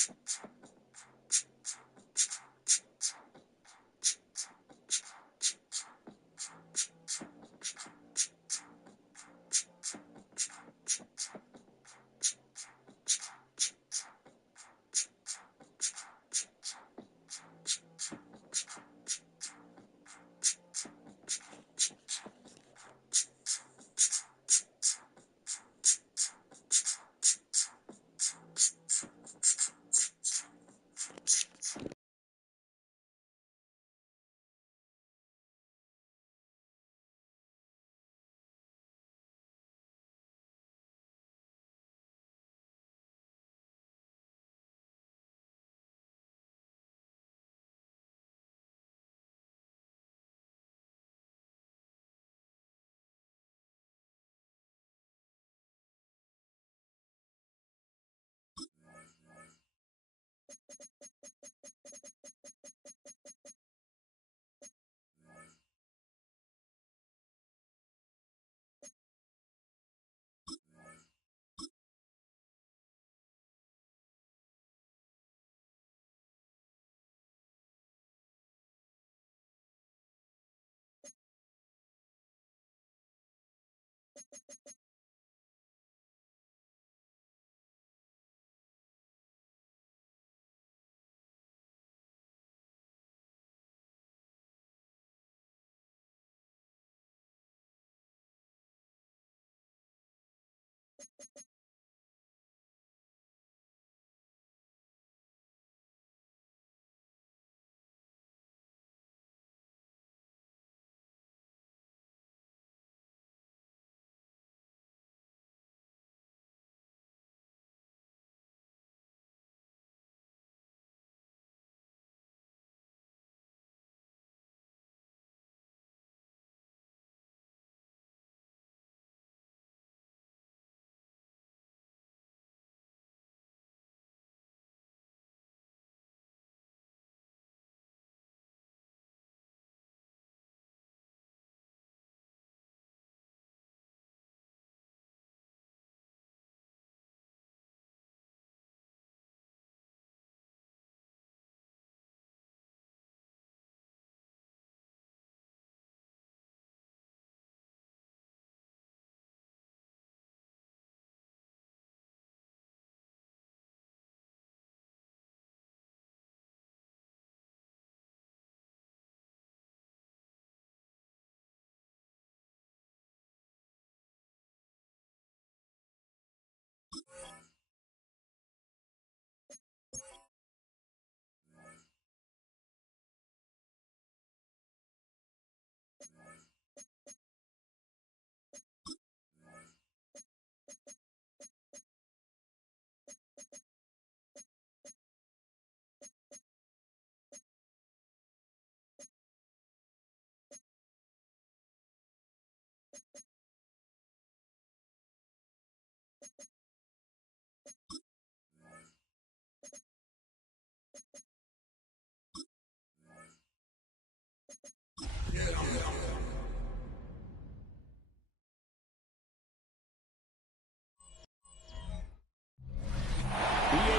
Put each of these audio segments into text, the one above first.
EA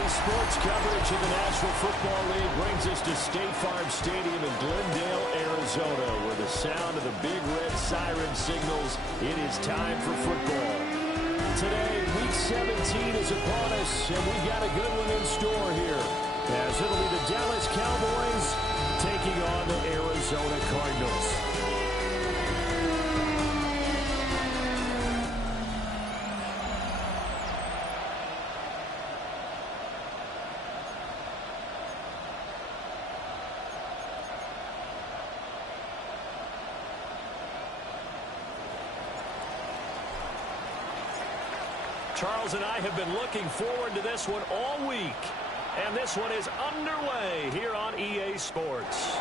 Sports coverage of the National Football League brings us to State Farm Stadium in Glendale, Arizona, where the sound of the big red siren signals it is time for football. Today, Week 17 is upon us, and we've got a good one in store here, as it'll be the Dallas Cowboys taking on the Arizona Cardinals. Charles and I have been looking forward to this one all week. And this one is underway here on EA Sports.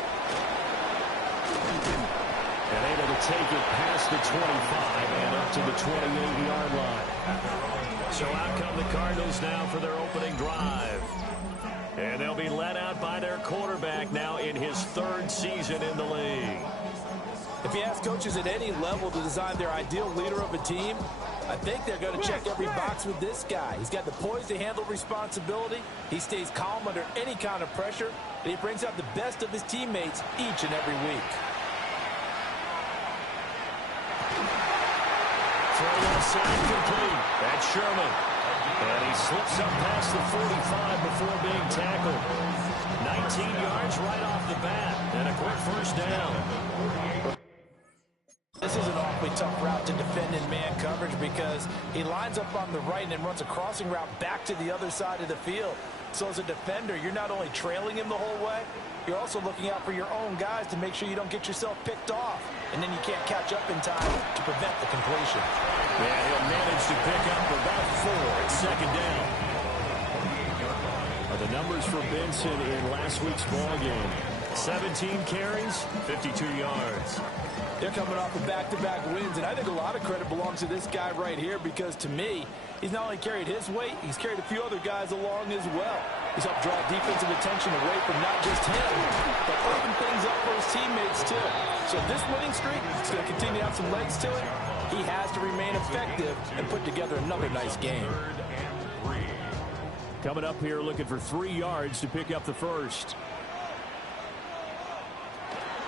And able to take it past the 25 and up to the 28-yard line. So out come the Cardinals now for their opening drive. And they'll be led out by their quarterback now in his third season in the league. If you ask coaches at any level to design their ideal leader of a team, I think they're going to check every box with this guy. He's got the poise to handle responsibility. He stays calm under any kind of pressure, and he brings out the best of his teammates each and every week. Side complete. That's Sherman. And he slips up past the 45 before being tackled. 19 yards right off the bat. And a quick first down. This is an awfully tough route to defend in man coverage because he lines up on the right and then runs a crossing route back to the other side of the field. So as a defender, you're not only trailing him the whole way, you're also looking out for your own guys to make sure you don't get yourself picked off. And then you can't catch up in time to prevent the completion. Yeah, he'll manage to pick up about 4 at second down. Are the numbers for Benson in last week's ball game? 17 carries, 52 yards. They're coming off of back-to-back wins, and I think a lot of credit belongs to this guy right here because, to me, he's not only carried his weight, he's carried a few other guys along as well. He's helped draw defensive attention away from not just him, but open things up for his teammates, too. So this winning streak is going to continue to have some legs to it. He has to remain effective and put together another nice game. Coming up here looking for 3 yards to pick up the first.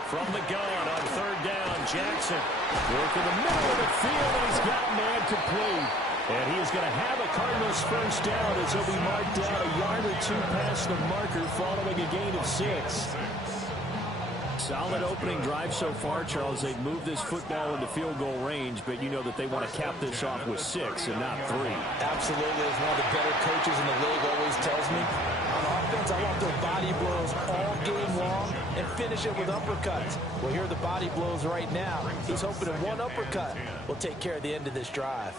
From the gun on third down, Jackson. Working the middle of the field, and he's got a man complete. And he is going to have a Cardinals first down as he'll be marked down a yard or 2 past the marker following a gain of 6. Solid opening drive so far, Charles. They've moved this football into field goal range, but you know that they want to cap this off with 6 and not 3. Absolutely. As one of the better coaches in the league always tells me, on offense, I want their body blows all game long and finish it with uppercuts. Well, here are the body blows right now. He's hoping that one uppercut will take care of the end of this drive.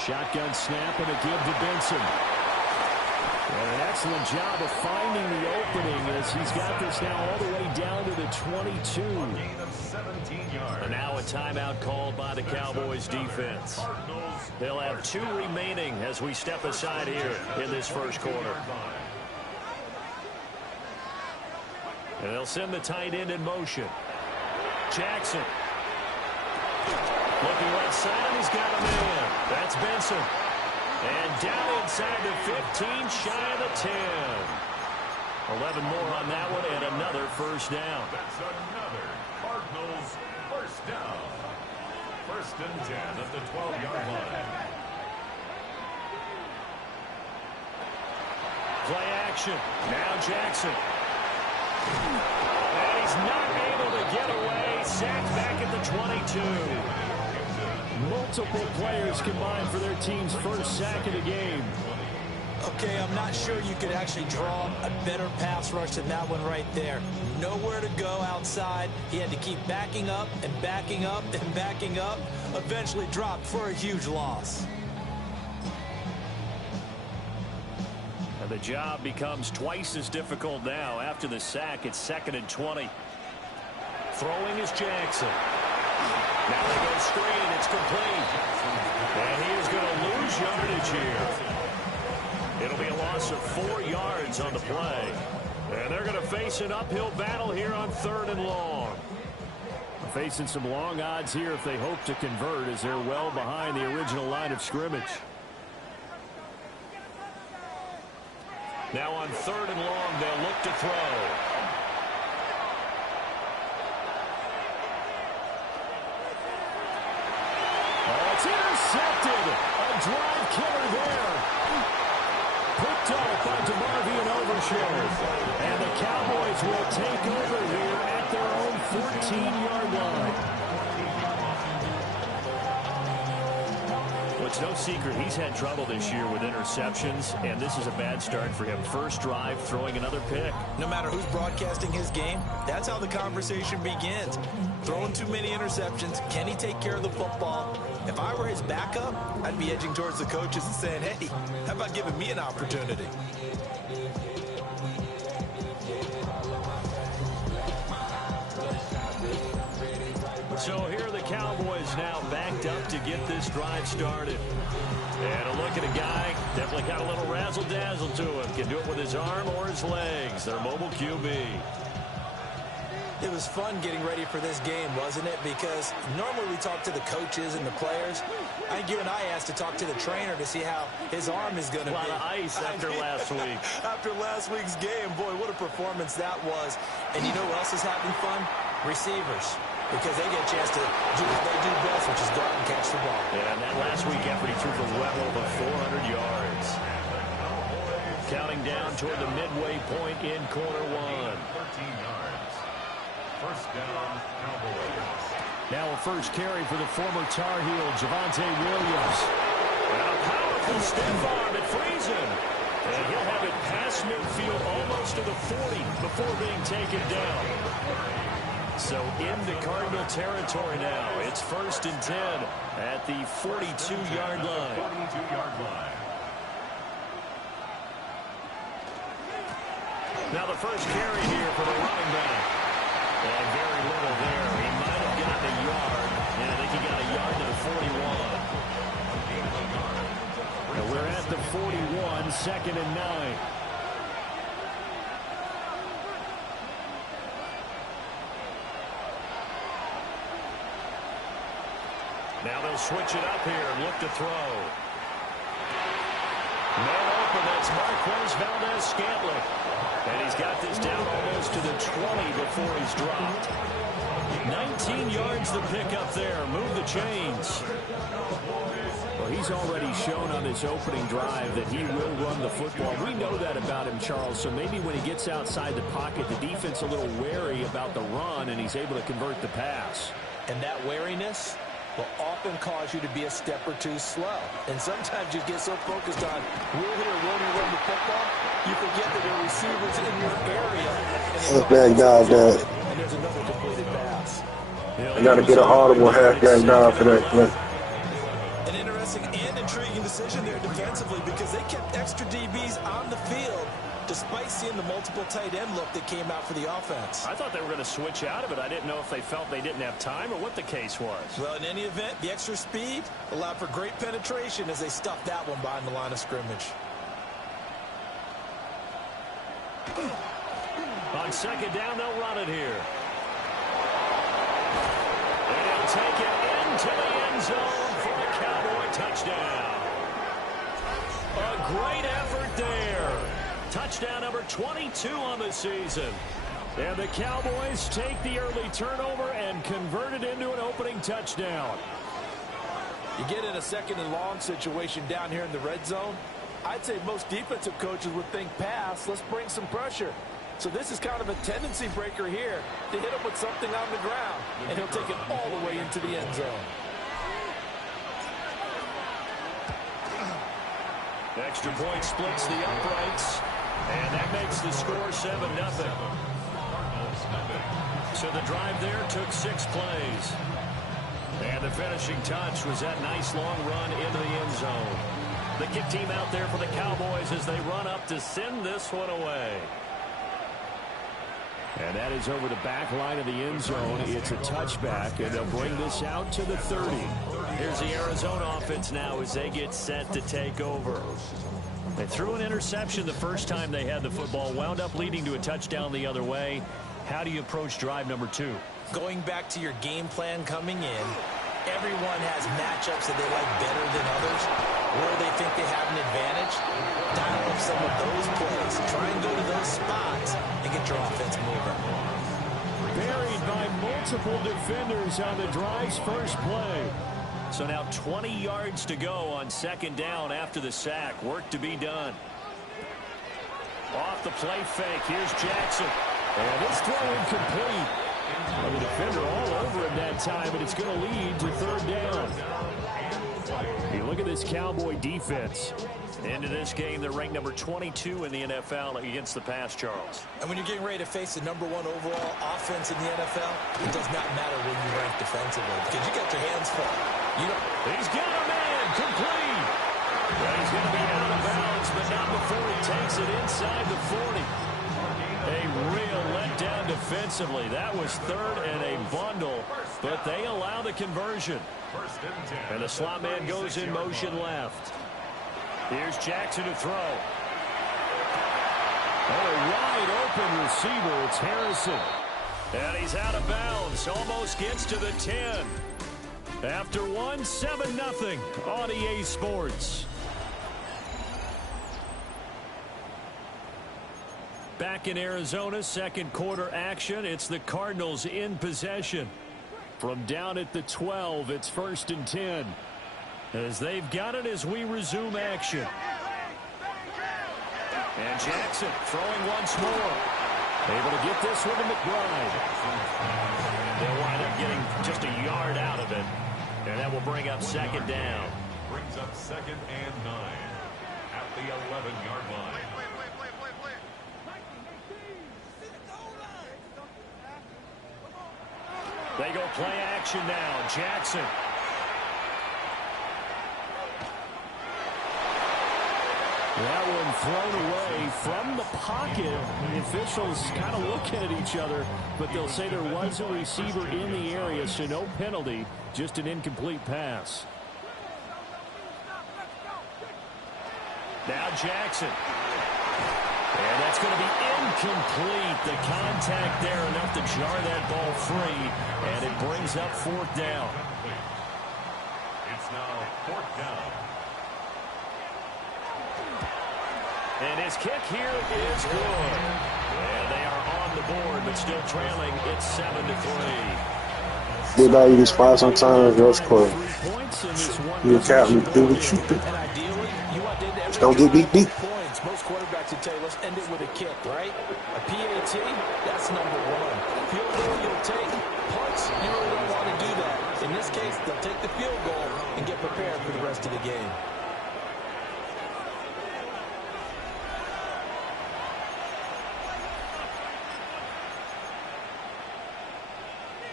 Shotgun snap and a give to Benson. And an excellent job of finding the opening as he's got this now all the way down to the 22. And now a timeout called by the Cowboys defense. They'll have 2 remaining as we step aside here in this first quarter. And they'll send the tight end in motion. Jackson. Looking right side, he's got a man. That's Benson. And down inside the 15, shy of the 10. 11 more on that one, and another first down. That's another Cardinals first down. 1st and 10 at the 12-yard line. Play action. Now Jackson. And he's not able to get away. Sacked back at the 22. Multiple players combined for their team's first sack of the game. Okay, I'm not sure you could actually draw a better pass rush than that one right there. Nowhere to go outside. He had to keep backing up and backing up and backing up. Eventually dropped for a huge loss. And the job becomes twice as difficult now. After the sack, it's 2nd and 20. Throwing is Jackson. Now they go screen. It's complete. And he is going to lose yardage here. It'll be a loss of 4 yards on the play. And they're going to face an uphill battle here on 3rd and long. Facing some long odds here if they hope to convert as they're well behind the original line of scrimmage. Now on 3rd and long, they'll look to throw. It's intercepted. A drive killer there. Picked up by DeMarvion Overshown. And the Cowboys will take over here at their own 14-yard line. Well, it's no secret he's had trouble this year with interceptions, and this is a bad start for him. First drive, throwing another pick. No matter who's broadcasting his game, that's how the conversation begins. Throwing too many interceptions, can he take care of the football? If I were his backup, I'd be edging towards the coaches and saying, hey, how about giving me an opportunity? So here are the Cowboys now backed up to get this drive started. And a look at a guy, definitely got a little razzle-dazzle to him. Can do it with his arm or his legs. Their mobile QB. It was fun getting ready for this game, wasn't it? Because normally we talk to the coaches and the players. I think you and I asked to talk to the trainer to see how his arm is going to be. A lot of ice after last week. After last week's game, boy, what a performance that was. And you know who else is having fun? Receivers. Because they get a chance to do what they do best, which is go out and catch the ball. Yeah, and that last week effort, he threw for well over 400 yards. Counting down toward the midway point in quarter one. 13 yards. First down, Cowboys. Now a first carry for the former Tar Heel, Javonte Williams. And a powerful stiff arm. It frees him. And he'll have it past midfield almost to the 40 before being taken down. So into Cardinal territory now. It's 1st and 10 at the 42-yard line. 42-yard line. Now the first carry here for the running back. And very little there. He might have gotten a yard. And I think he got a yard to the 41. And we're at the 41, 2nd and 9. Now they'll switch it up here and look to throw. Man open, that's Marquez Valdez-Scantling. And he's got this down almost to the 20 before he's dropped. 19 yards to pick up there. Move the chains. Well, he's already shown on this opening drive that he will run the football. We know that about him, Charles. So maybe when he gets outside the pocket, the defense a little wary about the run, and he's able to convert the pass. And that wariness will often cause you to be a step or two slow. And sometimes you get so focused on will he or won't he run the football, you forget that there are receivers in your area. And there's another completed pass. I got to get an audible half-game down for that play. An interesting and intriguing decision there defensively because they kept extra DBs on the field despite seeing the multiple tight end look that came out for the offense. I thought they were going to switch out of it. I didn't know if they felt they didn't have time or what the case was. Well, in any event, the extra speed allowed for great penetration as they stuffed that one behind the line of scrimmage. On 2nd down, they'll run it here. And he'll take it into the end zone for a Cowboy touchdown. A great effort there. Touchdown number 22 on the season. And the Cowboys take the early turnover and convert it into an opening touchdown. You get in a 2nd and long situation down here in the red zone, I'd say most defensive coaches would think pass, let's bring some pressure. So this is kind of a tendency breaker here to hit him with something on the ground, and he'll take it all the way into the end zone. Extra point splits the uprights, and that makes the score 7-0. So the drive there took 6 plays. And the finishing touch was that nice long run into the end zone. The kick team out there for the Cowboys as they run up to send this one away. And that is over the back line of the end zone. It's a touchback, and they'll bring this out to the 30. Here's the Arizona offense now as they get set to take over. They threw an interception the first time they had the football, wound up leading to a touchdown the other way. How do you approach drive number 2? Going back to your game plan coming in, everyone has matchups that they like better than others, where they think they have an advantage. Dial up some of those plays. Try and go to those spots and get your offense moving. Buried by multiple defenders on the drive's first play. So now 20 yards to go on 2nd down after the sack. Work to be done. Off the play fake. Here's Jackson. And this throw incomplete. Well, the defender all over him that time, but it's going to lead to 3rd down. You look at this Cowboy defense. Into this game, they're ranked number 22 in the NFL against the pass, Charles. And when you're getting ready to face the #1 overall offense in the NFL, it does not matter when you rank defensively because you got your hands full. He's got a man complete. Well, he's going to be out of bounds, but not before he takes it inside the 40. A real letdown defensively. That was 3rd and a bundle, but they allow the conversion. And the slot man goes in motion left. Here's Jackson to throw. Oh, a wide open receiver. It's Harrison. And he's out of bounds. Almost gets to the 10. After one, 7-0 on EA Sports. Back in Arizona, second quarter action. It's the Cardinals in possession. From down at the 12, it's 1st and 10. As they've got it as we resume action. And Jackson throwing once more. Able to get this one to McBride. They'll wind up getting just a yard out of it. And that will bring up second down. Brings up 2nd and 9 at the 11-yard line. They go play action now. Jackson. That one thrown away from the pocket. The officials kind of looking at each other, but they'll say there was a receiver in the area, so no penalty, just an incomplete pass. Now Jackson. And that's going to be incomplete. The contact there enough to jar that ball free, and it brings up 4th down. It's now 4th down. And his kick here is good. And they are on the board, but still trailing. It's 7-3. Good value this spot sometimes. That's close. You captain, do what you do. Just don't get beat. Most quarterbacks would tell you, let's end it with a kick, right? A PAT, that's number one. Field goal you'll take. Punts, you really don't want to do that. In this case, they'll take the field goal and get prepared for the rest of the game.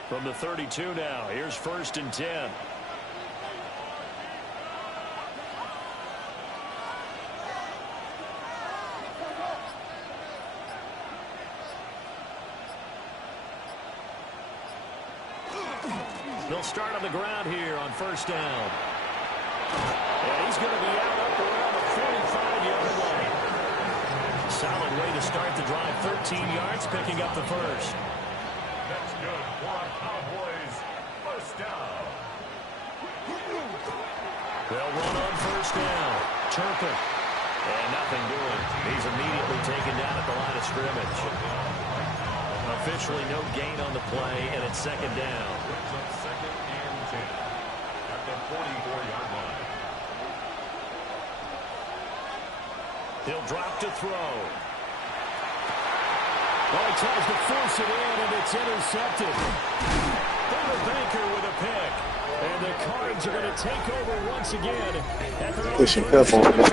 From the 32 now, here's 1st and 10. They'll start on the ground here on 1st down. And he's going to be out up around the 45-yard line. Solid way to start the drive. 13 yards, picking up the first. That's good for a Cowboys 1st down. They'll run on 1st down. Turpin. And nothing doing. He's immediately taken down at the line of scrimmage. Officially no gain on the play, and it's 2nd down. Brings up 2nd and 10 at the 44-yard line. He'll drop to throw. Well, he tries to force it in, and it's intercepted. Banker with a pick. And the Cards are going to take over once again at their own 30-yard line.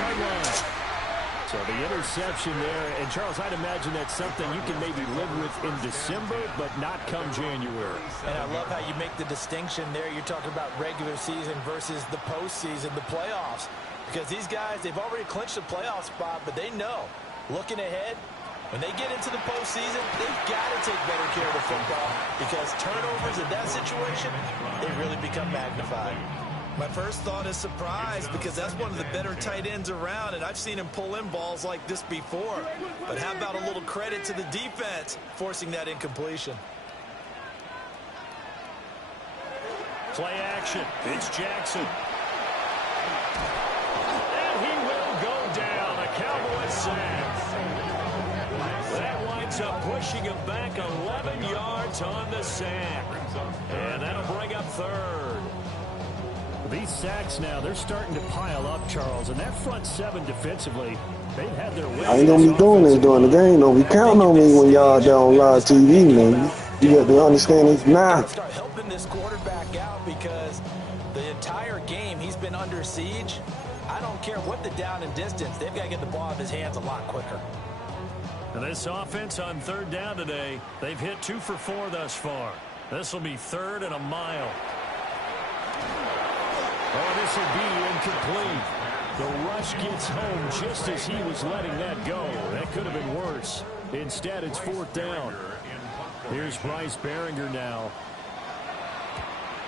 So the interception there, and Charles, I'd imagine that's something you can maybe live with in December, but not come January. And I love how you make the distinction there. You're talking about regular season versus the postseason, the playoffs. Because these guys, they've already clinched the playoff spot, but they know, looking ahead, when they get into the postseason, they've got to take better care of the football because turnovers in that situation, they really become magnified. My first thought is surprise because that's one of the better tight ends around, and I've seen him pull in balls like this before. But how about a little credit to the defense forcing that incompletion? Play action. It's Jackson. And he will go down. A Cowboys sack. That winds up pushing him back 11 yards on the sack. And that'll bring up 3rd. These sacks now, they're starting to pile up, Charles. And that front 7 defensively, they've had their way. I ain't gonna be doing this during the game. Don't be counting on me when y'all down live TV, man. You got to understand this now. Start helping this quarterback out because the entire game he's been under siege. I don't care what the down and distance. They've got to get the ball out of his hands a lot quicker. And this offense on 3rd down today, they've hit 2 for 4 thus far. This will be 3rd and a mile. Oh, this will be incomplete. The rush gets home just as he was letting that go. That could have been worse. Instead, it's 4th down. Here's Bryce Baringer now.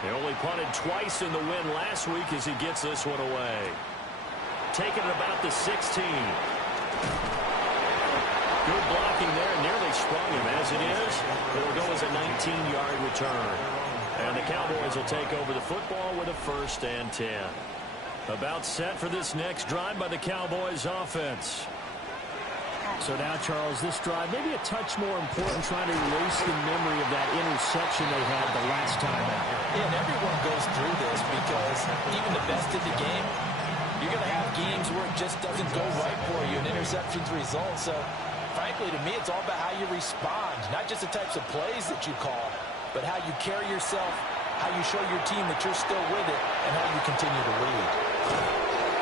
They only punted twice in the win last week as he gets this one away. Taking it about the 16. Good blocking there, nearly sprung him. As it is, it'll go as a 19-yard return. And the Cowboys will take over the football with a 1st and 10. About set for this next drive by the Cowboys offense. So now, Charles, this drive maybe a touch more important, trying to erase the memory of that interception they had the last time out. Yeah, and everyone goes through this because even the best in the game, you're going to have games where it just doesn't go right for you and interceptions result. So, frankly, to me, it's all about how you respond, not just the types of plays that you call, but how you carry yourself, how you show your team that you're still with it, and how you continue to lead.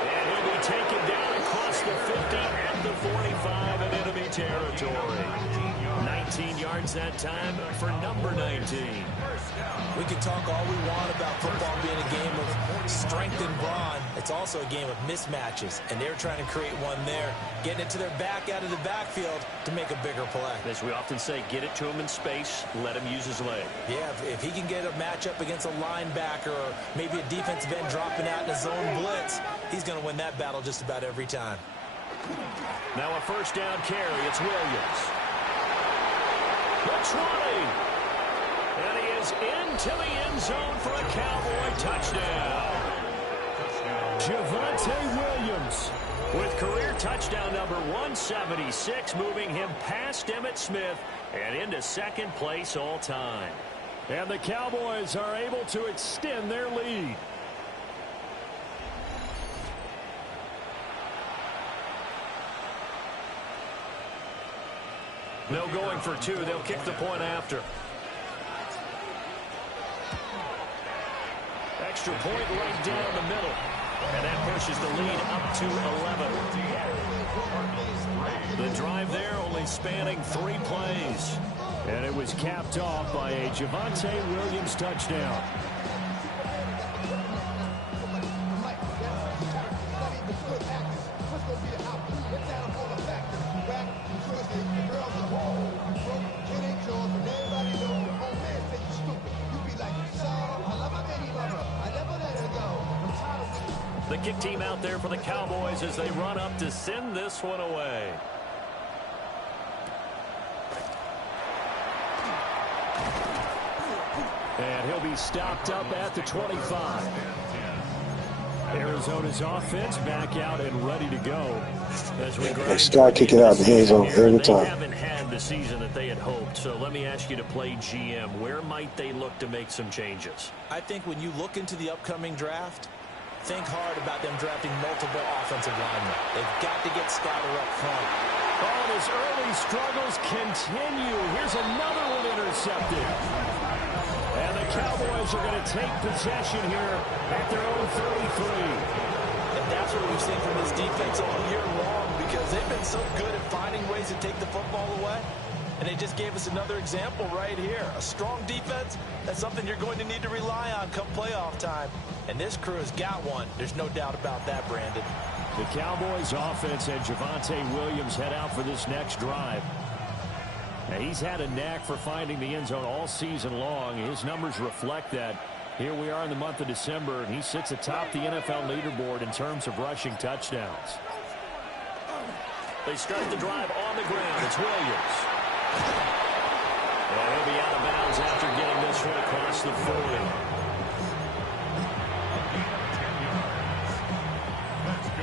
And he'll be taken down across the 50 at the 45 in enemy territory. 19 yards that time for number 19. We can talk all we want about football being a game of strength and brawn. It's also a game of mismatches, and they're trying to create one there, getting it to their back out of the backfield to make a bigger play. As we often say, get it to him in space, let him use his leg. Yeah, if he can get a matchup against a linebacker or maybe a defensive end dropping out in a zone blitz, he's going to win that battle just about every time. Now a 1st down carry. It's Williams. The 20. And he is into the end zone for a Cowboy touchdown. Javonte Williams with career touchdown number 176, moving him past Emmitt Smith and into 2nd place all time. And the Cowboys are able to extend their lead. No going for 2. They'll kick the point after. Extra point right down the middle. And that pushes the lead up to 11. The drive there only spanning 3 plays. And it was capped off by a Javonte Williams touchdown. The kick team out there for the Cowboys as they run up to send this one away. And he'll be stopped up at the 25. Arizona's offense back out and ready to go. As we Scott kick it out the end zone every time. They haven't had the season that they had hoped. So let me ask you to play GM. Where might they look to make some changes? I think when you look into the upcoming draft, think hard about them drafting multiple offensive linemen. They've got to get Scouter up front. Oh, and his early struggles continue. Here's another one intercepted. And the Cowboys are going to take possession here at their own 33. And that's what we've seen from this defense all year long, because they've been so good at finding ways to take the football away. And they just gave us another example right here. A strong defense, that's something you're going to need to rely on come playoff time. And this crew has got one. There's no doubt about that, Brandon. The Cowboys offense and Javonte Williams head out for this next drive. Now, he's had a knack for finding the end zone all season long. His numbers reflect that. Here we are in the month of December, and he sits atop the NFL leaderboard in terms of rushing touchdowns. They start the drive on the ground. It's Williams. And he'll be out of bounds after getting this one across the 40.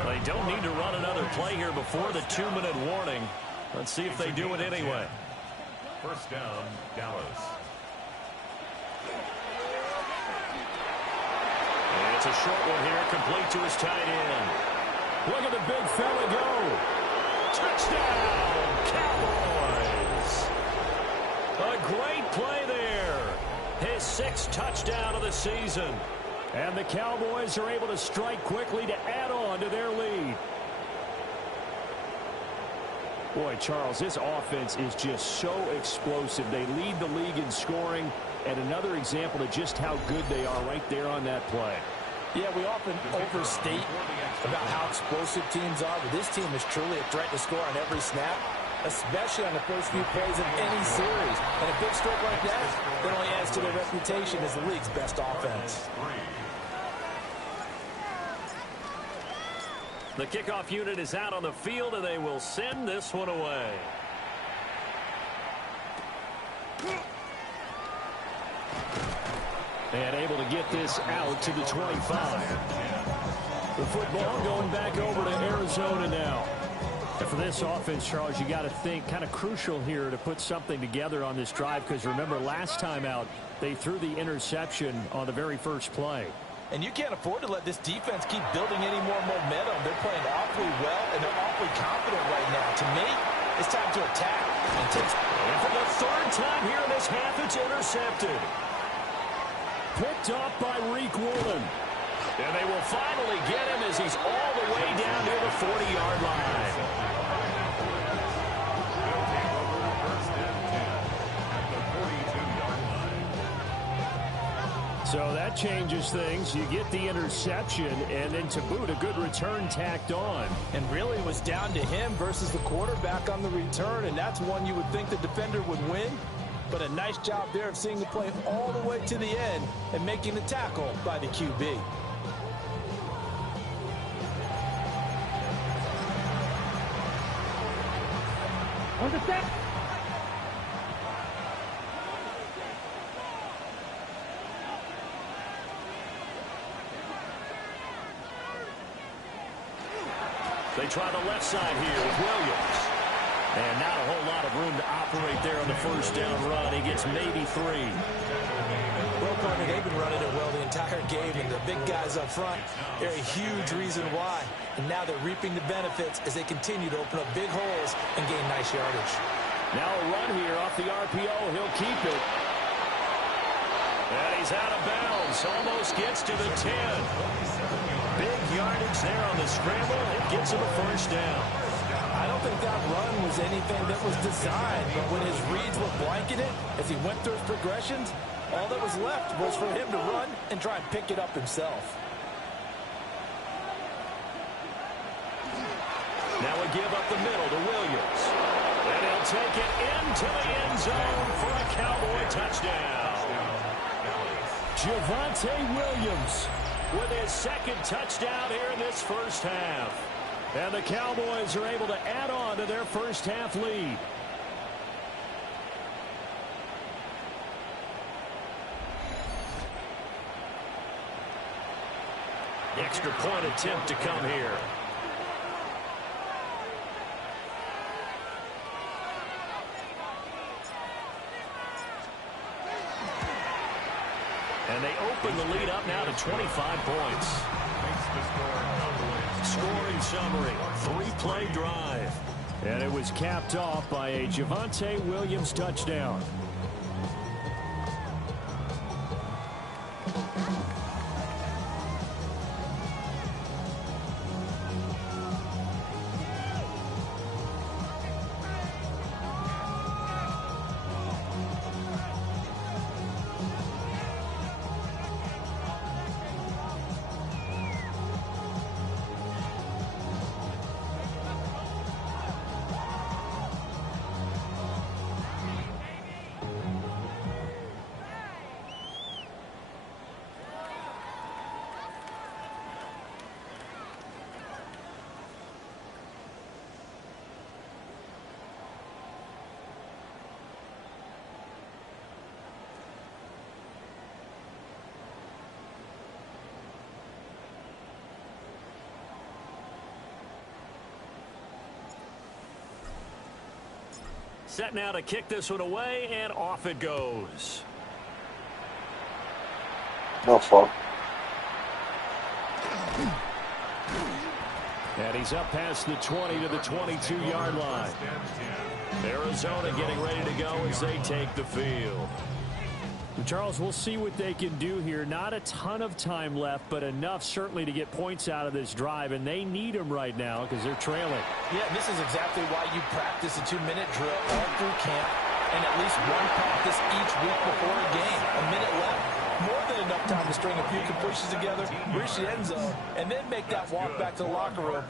They don't need to run another play here before the 2-minute warning. Let's see if they do it anyway. 1st down, Dallas. And it's a short one here, complete to his tight end. Look at the big fella go. Touchdown, Cowboys. A great play there. His 6th touchdown of the season. And the Cowboys are able to strike quickly to add on to their lead. Boy, Charles, this offense is just so explosive. They lead the league in scoring, and another example of just how good they are right there on that play. Yeah, we often overstate about how explosive teams are, but this team is truly a threat to score on every snap, especially on the first few plays of any series. And a big stroke like that only adds to their reputation as the league's best offense. The kickoff unit is out on the field, and they will send this one away. And able to get this out to the 25. The football going back over to Arizona now. And for this offense, Charles, you got to think kind of crucial here to put something together on this drive, because remember last time out they threw the interception on the very first play. And you can't afford to let this defense keep building any more momentum. They're playing awfully well, and they're awfully confident right now. To me, it's time to attack. And for the third time here in this half, it's intercepted. Picked up by Reek Woolen. And they will finally get him as he's all the way down near the 40-yard line. So that changes things. You get the interception, and then to boot, a good return tacked on. And really it was down to him versus the quarterback on the return, and that's one you would think the defender would win. But a nice job there of seeing the play all the way to the end and making the tackle by the QB. On the set. They try the left side here with Williams. And not a whole lot of room to operate there on the first down run. He gets maybe 3. Well, partner, they've been running it well the entire game, and the big guys up front, they're a huge reason why. And now they're reaping the benefits as they continue to open up big holes and gain nice yardage. Now a run here off the RPO. He'll keep it. And he's out of bounds. Almost gets to the 10. Big yardage there on the scramble. It gets him a first down. I don't think that run was anything that was designed, but when his reads were blanketed as he went through his progressions, all that was left was for him to run and try and pick it up himself. Now a give up the middle to Williams. And he'll take it into the end zone for a Cowboy touchdown. Javonte Williams with his second touchdown here in this first half. And the Cowboys are able to add on to their first half lead. Extra point attempt to come here. And they open the lead up now to 25 points. Scoring summary, 3-play drive. And it was capped off by a Javonte Williams touchdown. Set now to kick this one away, and off it goes. Not far. And he's up past the 20 to the 22-yard line. Arizona getting ready to go as they take the field. Charles, we'll see what they can do here. Not a ton of time left, but enough certainly to get points out of this drive, and they need them right now because they're trailing. Yeah, this is exactly why you practice a 2-minute drill all through camp and at least one practice each week before a game. A minute left, more than enough time to string a few completions together, reach the end zone, and then make that walk back to the locker room.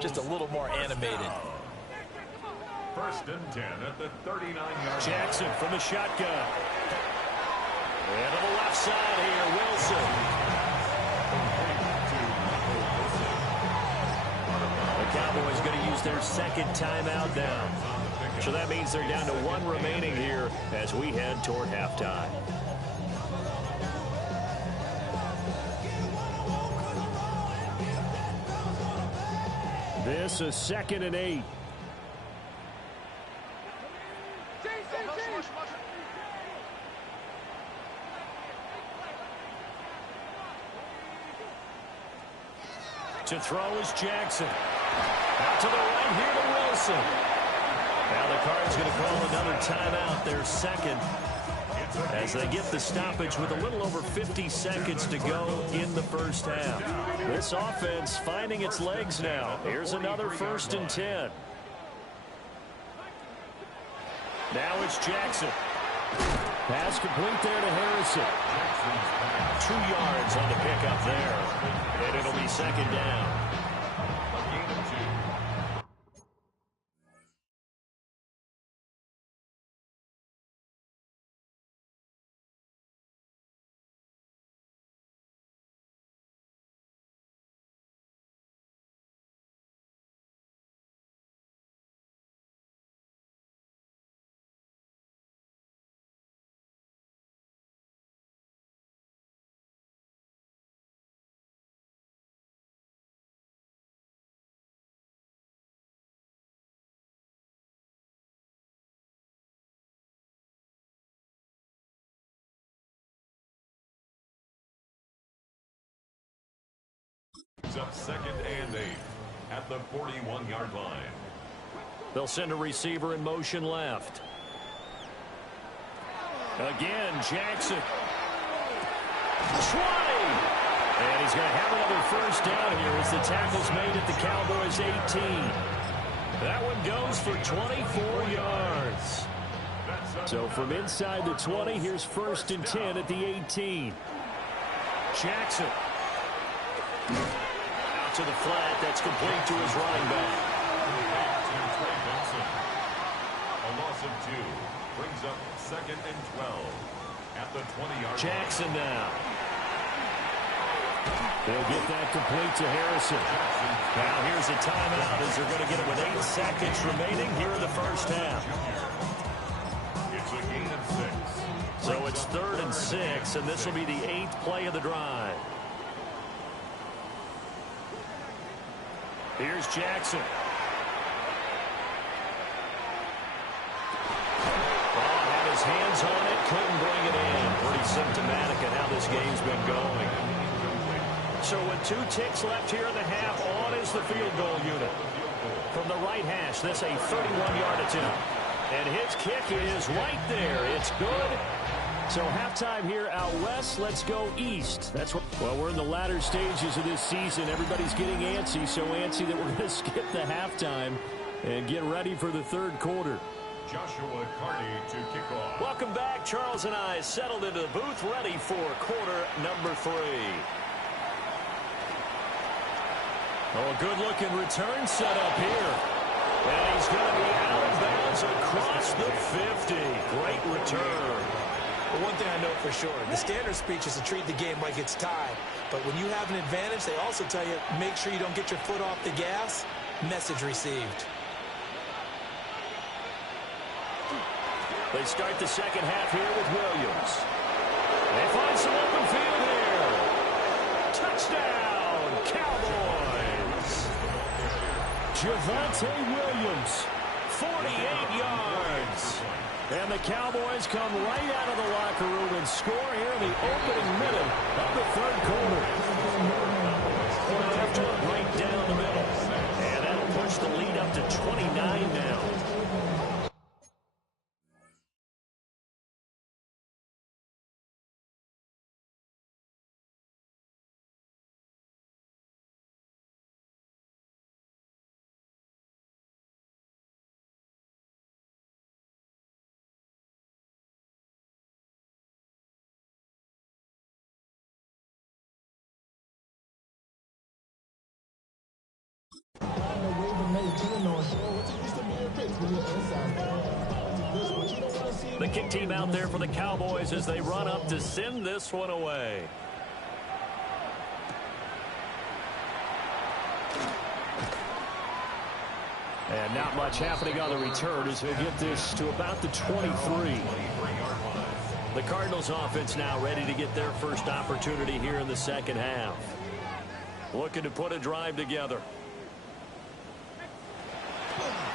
just a little more animated. First and 10 at the 39-yard Jackson from the shotgun. And to the left side here, Wilson. The Cowboys going to use their second timeout now. So that means they're down to one remaining here as we head toward halftime. This is 2nd and 8. To throw is Jackson. Out to the right here to Wilson. Now the Cards going to call another timeout, their second, as they get the stoppage with a little over 50 seconds to go in the first half. This offense finding its legs now. Here's another 1st and 10. Now it's Jackson. Pass complete there to Harrison. 2 yards on the pickup there. And it'll be 2nd down. Up 2nd and 8 at the 41-yard line. They'll send a receiver in motion left. Again, Jackson. 20! And he's going to have another 1st down here as the tackle's made at the Cowboys' 18. That one goes for 24 yards. So from inside the 20, here's 1st and 10 at the 18. Jackson. To the flat, that's complete to his running back. A loss of 2 brings up 2nd and 12 at the 20-yard line. Jackson now. They'll get that complete to Harrison. Now here's a timeout as they're going to get it with 8 seconds remaining here in the first half. It's a gain of 6. So it's 3rd and 6, and this will be the 8th play of the drive. Here's Jackson. Had his hands on it, couldn't bring it in. Pretty symptomatic of how this game's been going. So with 2 ticks left here in the half, on is the field goal unit. From the right hash, this a 31-yard attempt. And his kick is right there. It's good. So halftime here out west. Let's go east. That's what. Well, we're in the latter stages of this season. Everybody's getting antsy, so antsy that we're going to skip the halftime and get ready for the 3rd quarter. Joshua Carney to kick off. Welcome back. Charles and I settled into the booth, ready for quarter number 3. Oh, a good-looking return set up here. And he's going to be out of bounds across the 50. Great return. But one thing I know for sure, the standard speech is to treat the game like it's tied. But when you have an advantage, they also tell you, make sure you don't get your foot off the gas. Message received. They start the second half here with Williams. They find some open field here. Touchdown, Cowboys. Javonte Williams, 48 yards. And the Cowboys come right out of the locker room and score here in the opening minute of the 3rd quarter. After right down the middle. And that'll push the lead up to 29 now. The kick team out there for the Cowboys as they run up to send this one away. And not much happening on the return as he'll get this to about the 23. The Cardinals offense now ready to get their first opportunity here in the second half. Looking to put a drive together.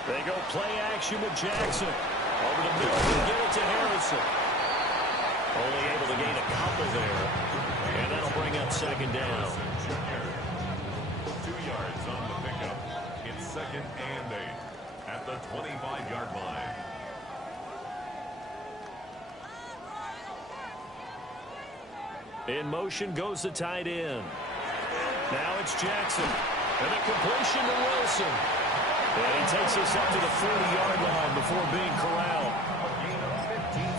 They go play action with Jackson. Over the middle to get it to Harrison. Only able to gain a couple there. And that'll bring up second down. 2 yards on the pickup. It's 2nd and 8 at the 25-yard line. In motion goes the tight end. Now it's Jackson. And a completion to Wilson. And he takes us up to the 40-yard line before being corralled.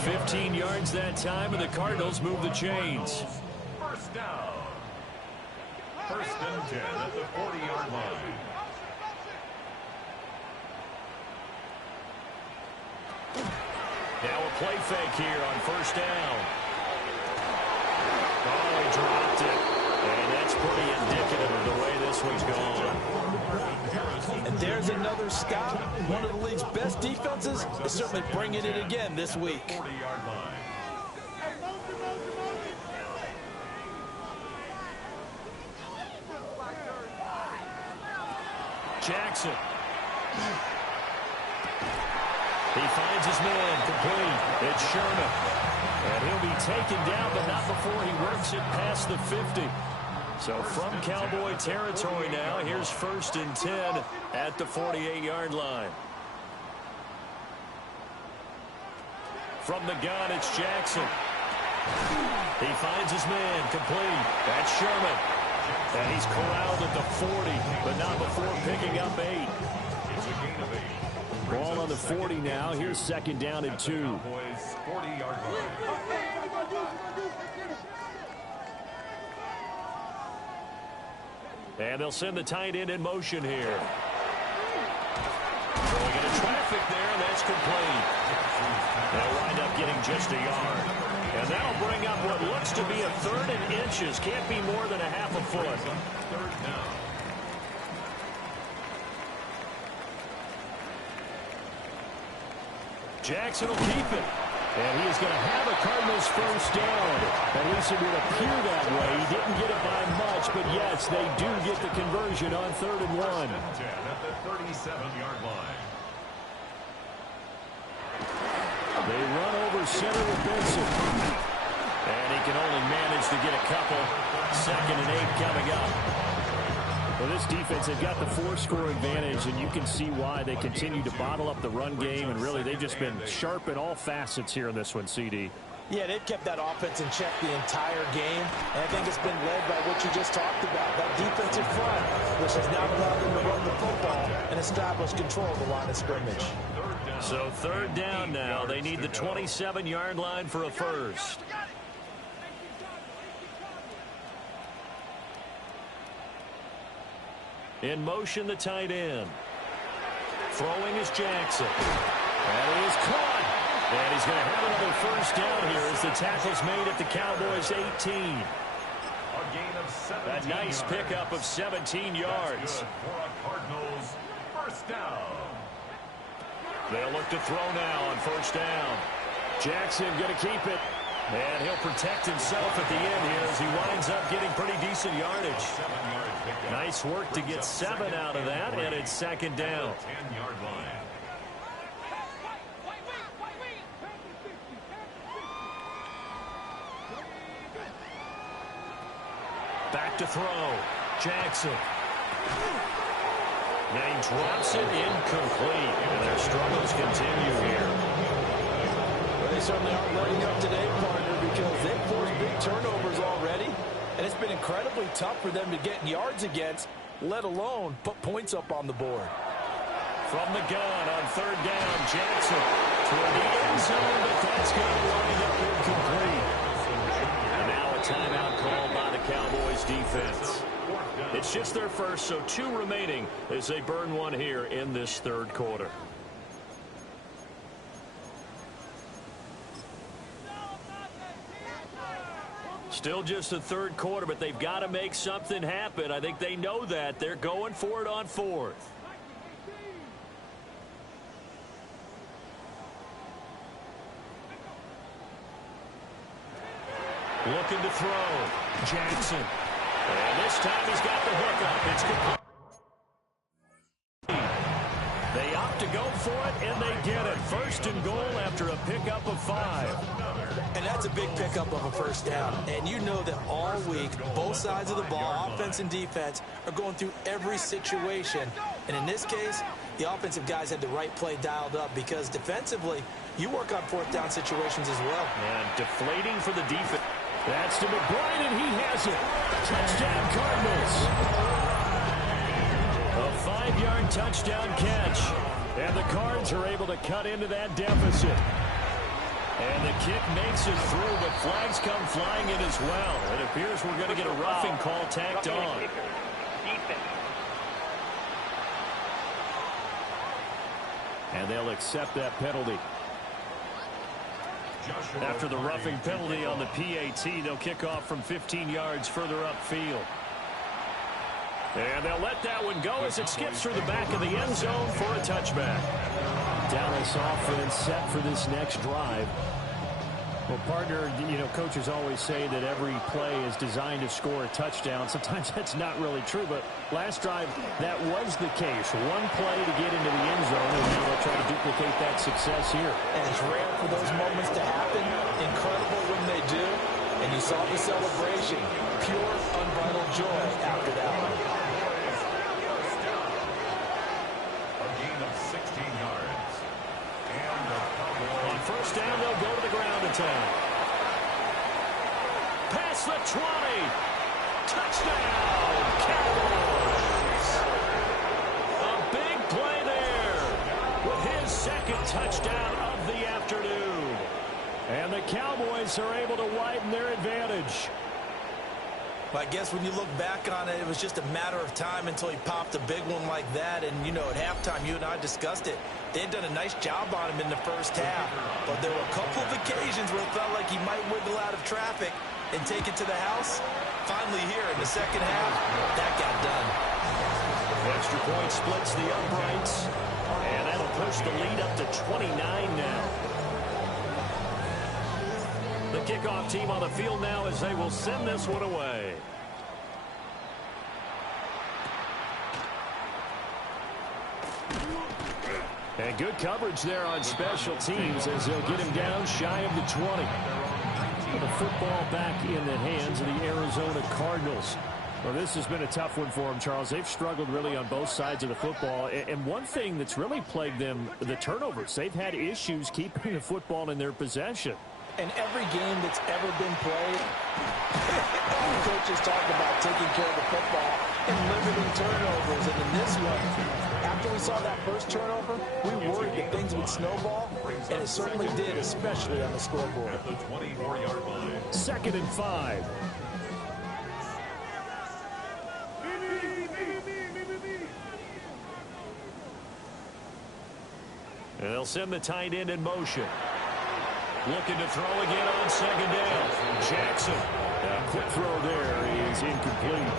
15 yards that time, and the Cardinals move the chains. First down. 1st and 10 at the 40-yard line. Now a play fake here on first down. Oh, he dropped it. And that's pretty indicative of the way this one's gone. And there's another stop. One of the league's best defenses is certainly bringing it again this week. 40-yard line. Jackson. He finds his man complete. It's Sherman. And he'll be taken down, but not before he works it past the 50. So from Cowboy territory now, here's 1st and 10 at the 48-yard line. From the gun, it's Jackson. He finds his man complete. That's Sherman. And he's corralled at the 40, but not before picking up 8. It's a gain of 8. Ball on the 40 now. Here's 2nd down and 2. Cowboys 40-yard line. And they'll send the tight end in motion here. Throwing into traffic there, and that's complete. They'll wind up getting just a yard. And that'll bring up what looks to be a 3rd and inches. Can't be more than a half a foot. 3rd down. Jackson will keep it. And he is going to have a Cardinals first down. At least it would appear that way. He didn't get it by much, but yes, they do get the conversion on 3rd and 1. 10 at the 37-yard line. They run over center with Benson. And he can only manage to get a couple. 2nd and 8 coming up. Well, this defense, they've got the 4-score advantage, and you can see why they continue to bottle up the run game, and really they've just been sharp in all facets here in this one, CD. Yeah, they've kept that offense in check the entire game, and I think it's been led by what you just talked about, that defensive front, which has now allowed them to run the football and establish control of the line of scrimmage. So 3rd down now. They need the 27-yard line for a first. In motion, the tight end. Throwing is Jackson. And he is caught. And he's going to have another first down here as the tackle's made at the Cowboys' 18. A gain of 17 That nice yards. pickup of 17 yards. For a Cardinals first down. They'll look to throw now on first down. Jackson going to keep it. And he'll protect himself at the end here as he winds up getting pretty decent yardage. 7-yard pickup. Nice work to get 7 out of that, and it's 2nd down. 10-yard line. Back to throw. Jackson. Now he drops it incomplete. And their struggles continue here. Well, they certainly aren't letting up today, partner, because they've forced big turnovers already, and it's been incredibly tough for them to get yards against, let alone put points up on the board. From the gun on 3rd down, Jackson toward the end zone, but that's going to wind up incomplete. And now a timeout called by the Cowboys defense. It's just their first, so 2 remaining as they burn one here in this third quarter. Still just the third quarter, but they've got to make something happen. I think they know that. They're going for it on 4th. Looking to throw. Jackson. And this time he's got the hook up. It's complete. They opt to go for it, and they get it. 1st and goal after a pickup of 5. And that's a big pickup of a first down. And you know that all week, both sides of the ball, offense and defense, are going through every situation. And in this case, the offensive guys had the right play dialed up because defensively, you work on 4th down situations as well. And deflating for the defense. That's to McBride, and he has it. Touchdown, Cardinals. A 5-yard touchdown catch. And the Cards are able to cut into that deficit. And the kick makes it through, but flags come flying in as well. It appears we're going to get a roughing call tacked on. And they'll accept that penalty. After the roughing penalty on the PAT, they'll kick off from 15 yards further upfield. And they'll let that one go as it skips through the back of the end zone for a touchback. Dallas offense set for this next drive. Well, partner, you know, coaches always say that every play is designed to score a touchdown. Sometimes that's not really true, but last drive, that was the case. One play to get into the end zone, and now they'll try to duplicate that success here. And it's rare for those moments to happen. Incredible when they do. And you saw the celebration. Pure, unbridled joy after that one. A gain of 16 yards. And On 1st down, they'll go to the ground attack. Past the 20. Touchdown, Cowboys. A big play there with his 2nd touchdown of the afternoon. And the Cowboys are able to widen their advantage. I guess when you look back on it, it was just a matter of time until he popped a big one like that. And, you know, at halftime, you and I discussed it. They had done a nice job on him in the first half. But there were a couple of occasions where it felt like he might wiggle out of traffic and take it to the house. Finally here in the second half, that got done. Extra point splits the uprights. And that'll push the lead up to 29 now. The kickoff team on the field now as they will send this one away. And good coverage there on special teams as they'll get him down shy of the 20. The football back in the hands of the Arizona Cardinals. Well, this has been a tough one for them, Charles. They've struggled really on both sides of the football. And one thing that's really plagued them, the turnovers. They've had issues keeping the football in their possession. And every game that's ever been played, coaches talk about taking care of the football and limiting turnovers. And in this one, after we saw that first turnover, we worried that things would snowball, and it certainly did, especially on the scoreboard. at the 24-yard line. 2nd and 5. And they'll send the tight end in motion. Looking to throw again on 2nd down. Jackson. A quick throw there is incomplete.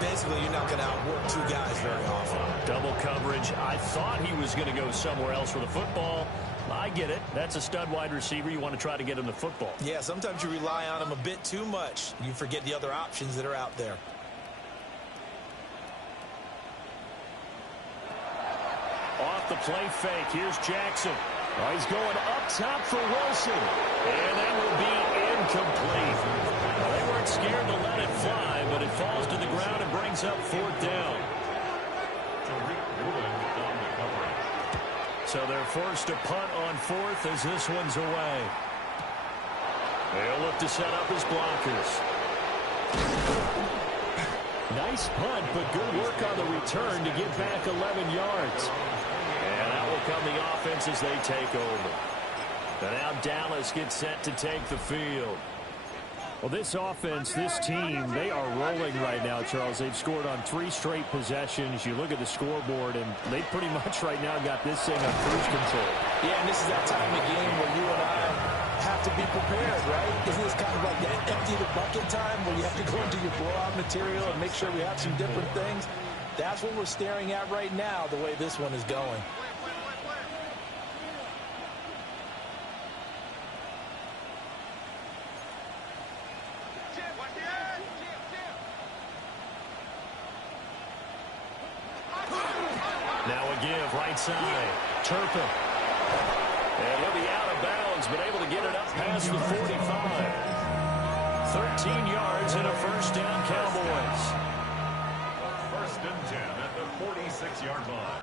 Basically, you're not going to outwork 2 guys very often. Double coverage. I thought he was going to go somewhere else for the football. I get it. That's a stud wide receiver. You want to try to get him the football. Yeah, sometimes you rely on him a bit too much. You forget the other options that are out there. Off the play fake. Here's Jackson. Oh, he's going up top for Wilson. And that will be incomplete. Well, they weren't scared to let it fly, but it falls to the ground and brings up 4th down. So they're forced to punt on 4th as this one's away. They'll look to set up his blockers. Nice punt, but good work on the return to get back 11 yards. And that will come the offense as they take over. And now Dallas gets set to take the field. Well, this offense, this team, they are rolling right now, Charles. They've scored on 3 straight possessions. You look at the scoreboard, and they pretty much right now got this thing on cruise control. Yeah, and this is that time of the game where you and I have to be prepared, right? Isn't this kind of like that empty the bucket time where you have to go into your blowout material and make sure we have some different things? That's what we're staring at right now, the way this one is going. Now a give, right side. Turpin. And he'll be out of bounds, but able to get it up past the 45. 13 yards and a first down, Cowboys. First and 10 at the 46-yard line.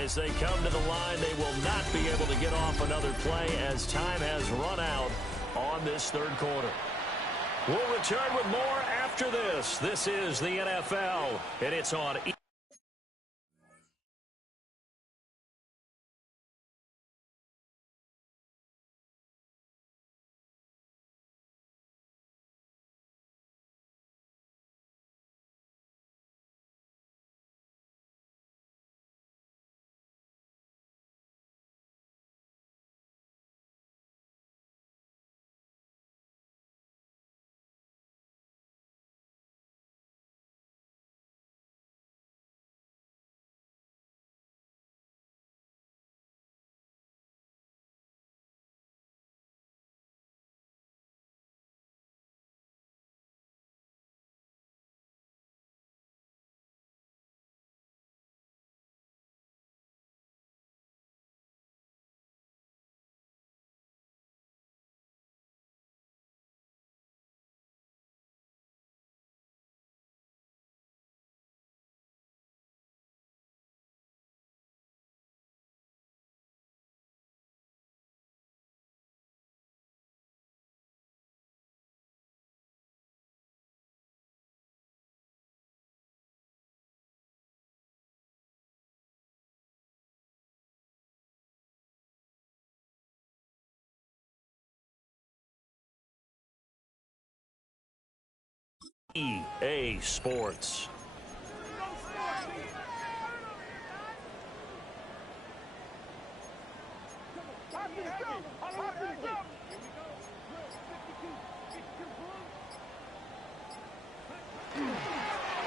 And as they come to the line, they will not be able to get off another play as time has run out on this third quarter. We'll return with more after this. This is the NFL, and it's on EA Sports.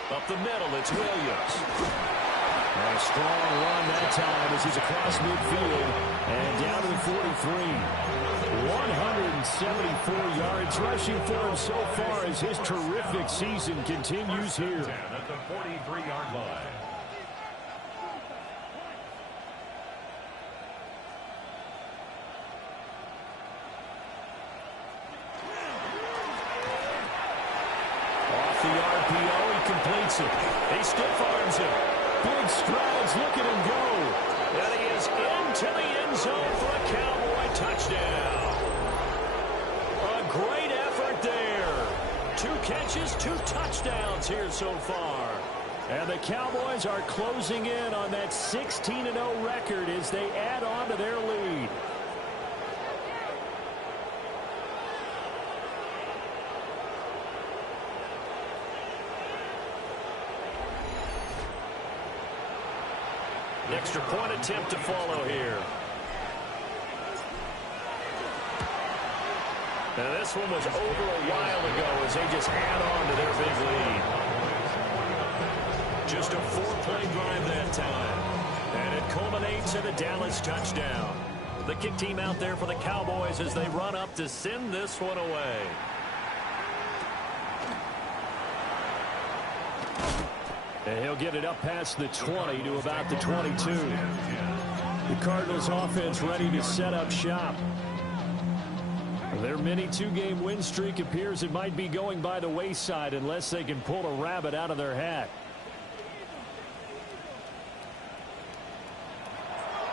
Up the middle, it's Williams. And a strong run that time as he's across midfield and down to the 43. 174 yards rushing for him so far as his terrific season continues here. At the 43-yard line. Off the RPO, he completes it. He stiff arms it. Big strides, look at him go. And he is into the end zone for a Cowboy touchdown. A great effort there. 2 catches, 2 touchdowns here so far. And the Cowboys are closing in on that 16-0 record as they add on to their lead. An extra point attempt to follow here. Now this one was over a while ago as they just add on to their big lead. Just a 4-play drive that time. And it culminates in a Dallas touchdown. The kick team out there for the Cowboys as they run up to send this one away. And he'll get it up past the 20 to about the 22. The Cardinals offense ready to set up shop. Their mini 2-game win streak appears it might be going by the wayside unless they can pull a rabbit out of their hat.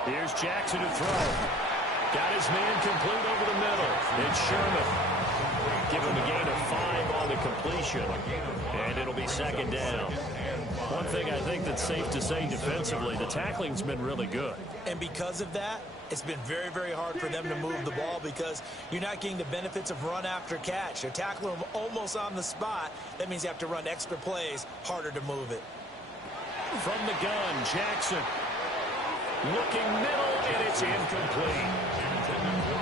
Here's Jackson to throw. Got his man complete over the middle. It's Sherman. Give him a gain of 5 on the completion. And it'll be second down. One thing I think that's safe to say defensively, the tackling's been really good. And because of that, it's been very, very hard for them to move the ball because you're not getting the benefits of run after catch. They're tackling them almost on the spot. That means you have to run extra plays, harder to move it. From the gun, Jackson. Looking middle, and it's incomplete.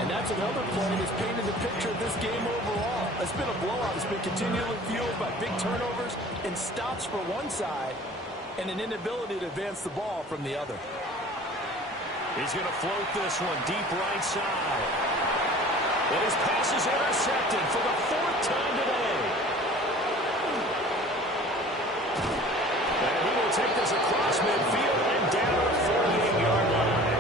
And that's another play that's painted the picture of this game overall. It's been a blowout. It's been continually fueled by big turnovers and stops for one side and an inability to advance the ball from the other. He's going to float this one deep right side. And his pass is intercepted for the 4th time today. And he will take this across midfield and down to the 48-yard line.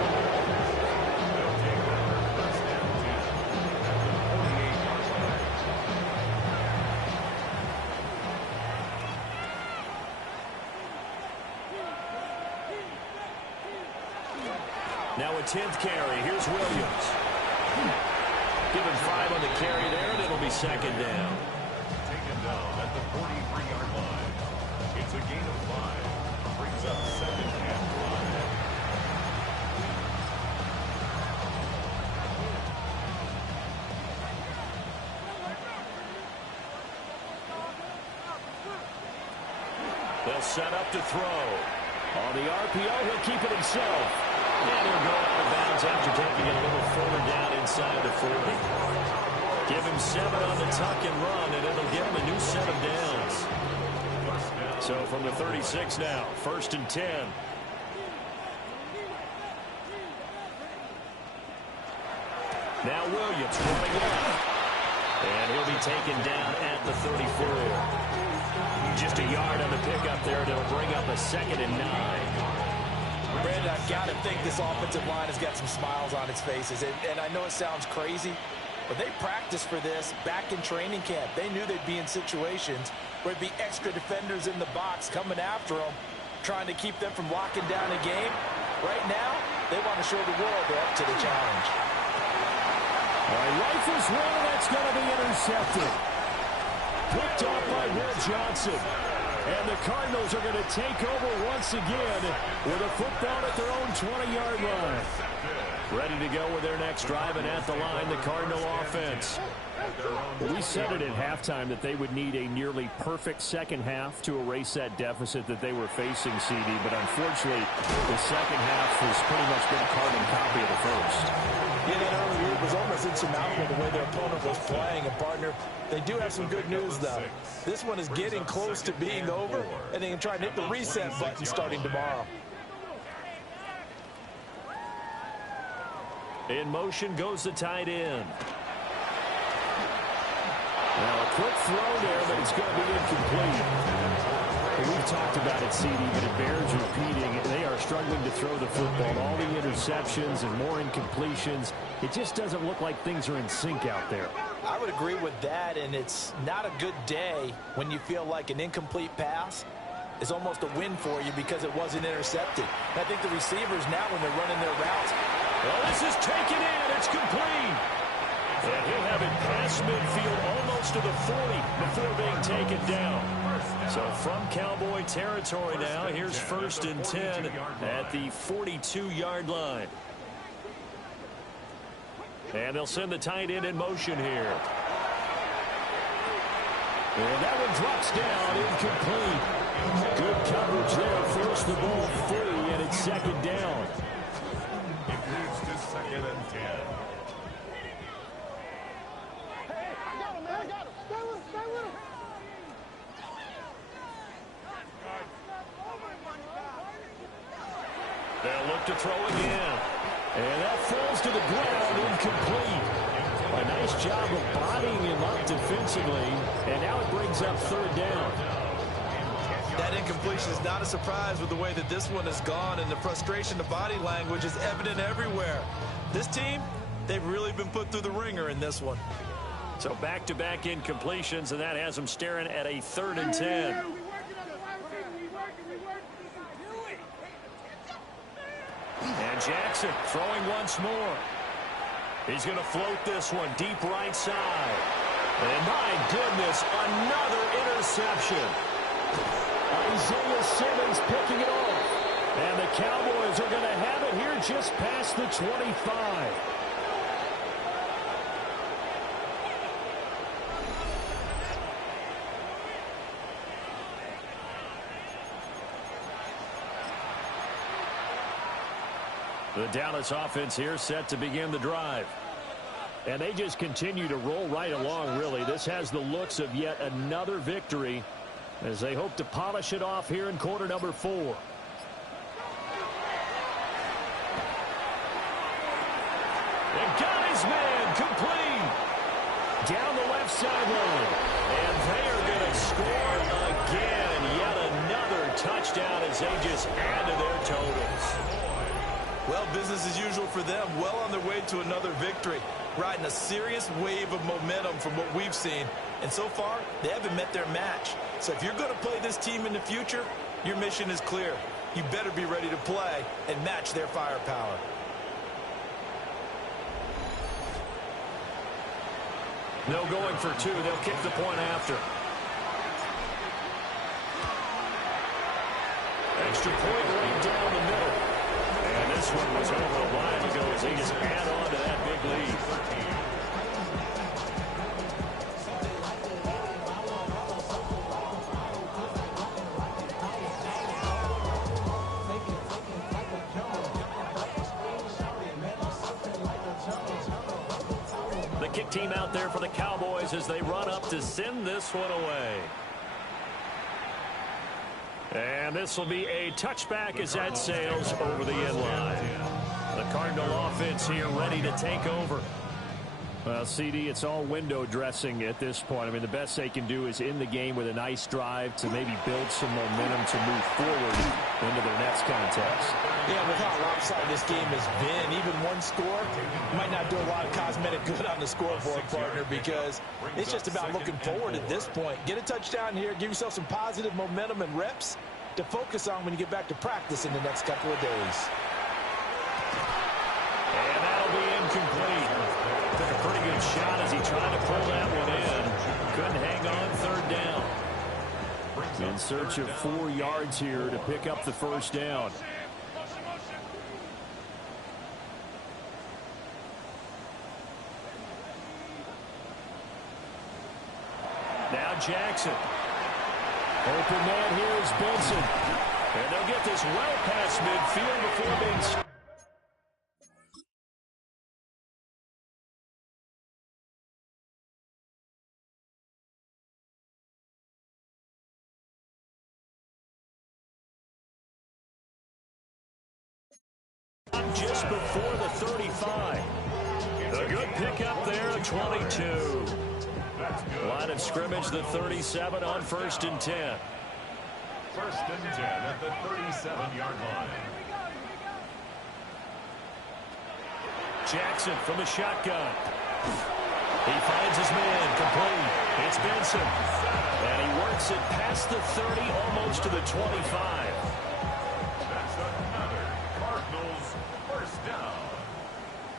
Now a 10th carry. Here's Williams. Give him 5 on the carry there, and it'll be second down. Taken down at the 43-yard line. It's a gain of 5. Brings up second and 5. They'll set up to throw. On the RPO, he'll keep it himself. And he'll go out of bounds after taking it a little further down inside the 40. Give him 7 on the tuck and run, and it'll give him a new set of downs. So from the 36 now, 1st and 10. Now Williams running left. And he'll be taken down at the 34. Just a yard on the pickup there. It'll bring up a 2nd and 9. Brandon, I've got to think this offensive line has got some smiles on its faces. And I know it sounds crazy, but they practiced for this back in training camp. They knew they'd be in situations where there'd be extra defenders in the box coming after them, trying to keep them from locking down a game. Right now, they want to show the world they're up to the challenge. All right, rifles one, and that's going to be intercepted. Picked off by Will Johnson. And the Cardinals are going to take over once again with a football at their own 20-yard line. Ready to go with their next drive, and at the line, the Cardinal offense. Well, we said it at halftime that they would need a nearly perfect second half to erase that deficit that they were facing, CD. But unfortunately, the second half has pretty much been a carbon copy of the first. Yeah, that early lead was almost insurmountable the way their opponent was playing. And, partner, they do have some good news, though. This one is getting close to being over, and they can try and hit the reset button starting tomorrow. In motion goes the tight end. Now a quick throw there, but it's going to be incomplete. We've talked about it, CD, but it bears repeating. They are struggling to throw the football. All the interceptions and more incompletions. It just doesn't look like things are in sync out there. I would agree with that, and it's not a good day when you feel like an incomplete pass is almost a win for you because it wasn't intercepted. And I think the receivers now, when they're running their routes, well, this is taken in. It's complete. And he'll have it past midfield almost to the 40 before being taken down. So from Cowboy territory now, here's 1st and 10 at the 42-yard line. And they'll send the tight end in motion here. And that one drops down, incomplete. Good coverage there, forced the ball free, and it's 2nd down. It leads to 2nd and 10. They'll look to throw again. And that falls to the ground, incomplete. A nice job of bodying him up defensively. And now it brings up 3rd down. that incompletion is not a surprise with the way that this one has gone, and the frustration, the body language is evident everywhere. This team, they've really been put through the ringer in this one. So back-to-back incompletions, and that has them staring at a 3rd and 10. And Jackson throwing once more. He's going to float this one deep right side. And my goodness, another interception. Isaiah Simmons picking it off. And the Cowboys are going to have it here just past the 25. The Dallas offense here set to begin the drive. And they just continue to roll right along, really. This has the looks of yet another victory as they hope to polish it off here in quarter number 4. And got his man complete. Down the left sideline. And they are going to score again. Yet another touchdown as they just add to their totals. Well, business as usual for them. Well on their way to another victory. Riding a serious wave of momentum from what we've seen. And so far, they haven't met their match. So if you're going to play this team in the future, your mission is clear. You better be ready to play and match their firepower. No going for two. They'll kick the point after. Extra point right down the middle. And this one was over a while ago as they just add on to that big lead. The kick team out there for the Cowboys as they run up to send this one away. And this will be a touchback as that sails over the end line. The Cardinal offense here ready to take over. Well, CD, it's all window dressing at this point. I mean, the best they can do is end the game with a nice drive to maybe build some momentum to move forward into their next contest. Yeah, with how lopsided this game has been, even one score might not do a lot of cosmetic good on the scoreboard, partner, because it's just about looking forward at this point. Get a touchdown here, give yourself some positive momentum and reps to focus on when you get back to practice in the next couple of days. And that'll be incomplete. Took a pretty good shot as he tried to pull that one in. Couldn't hang on third down. In search of 4 yards here to pick up the first down. Now Jackson. Open man here is Benson. And they'll get this well past midfield before being... just before the 35. A good pickup there at 22. Line of scrimmage, the 37 on 1st and 10. 1st and 10 at the 37-yard line. Jackson from the shotgun. He finds his man, complete. It's Benson. And he works it past the 30, almost to the 25. That's another Cardinals first down.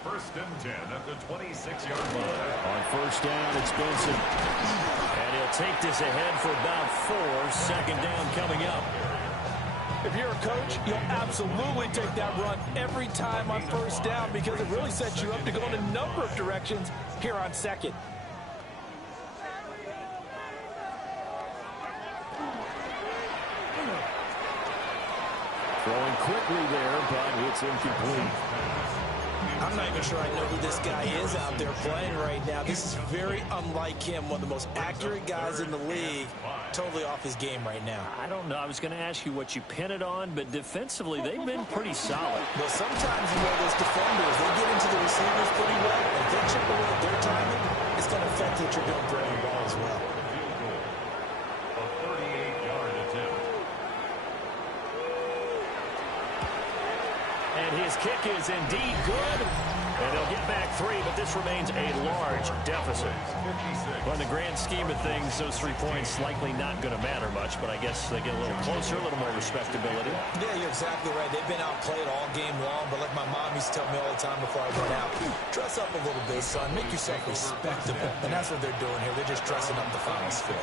1st and 10 at the 26-yard line. On 1st down, it's Benson. And he'll take this ahead for about 4. 2nd down coming up. If you're a coach, you'll absolutely take that run every time on 1st down because it really sets you up to go in a number of directions here on 2nd. Throwing quickly there, but it's incomplete. I'm not even sure I know who this guy is out there playing right now. This is very unlike him, one of the most accurate guys in the league. Totally off his game right now. I don't know. I was going to ask you what you pin it on, but defensively, they've been pretty solid. Well, sometimes, you know, those defenders, they get into the receivers pretty well. If they chip away at their timing, it's going to affect what you're doing throwing the ball as well. A 38-yard attempt. And his kick is indeed good. And they'll get back 3, but this remains a large deficit. Well, in the grand scheme of things, those 3 points likely not going to matter much, but I guess they get a little closer, a little more respectability. Yeah, you're exactly right. They've been outplayed all game long, but like my mom used to tell me all the time before I went out, dress up a little bit, son. Make yourself respectable. And that's what they're doing here. They're just dressing up the final score.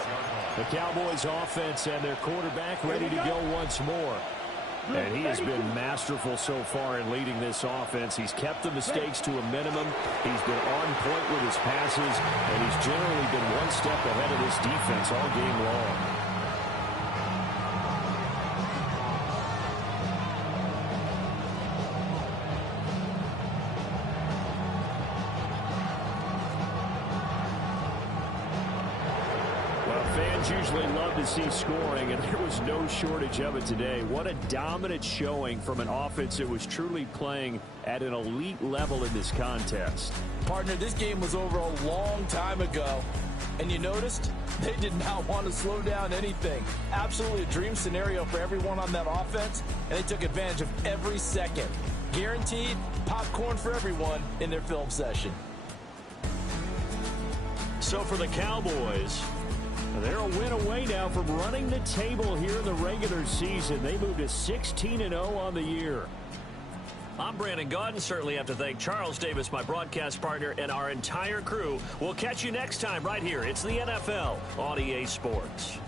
The Cowboys offense and their quarterback ready to go once more. And he has been masterful so far in leading this offense. He's kept the mistakes to a minimum. He's been on point with his passes, and he's generally been one step ahead of this defense all game long. Fans usually love to see scoring, and there was no shortage of it today. What a dominant showing from an offense that was truly playing at an elite level in this contest. Partner, this game was over a long time ago, and you noticed they did not want to slow down anything. Absolutely a dream scenario for everyone on that offense, and they took advantage of every second. Guaranteed popcorn for everyone in their film session. So for the Cowboys, they're a win away now from running the table here in the regular season. They moved to 16-0 on the year. I'm Brandon Gaudin. Certainly have to thank Charles Davis, my broadcast partner, and our entire crew. We'll catch you next time right here. It's the NFL on EA Sports.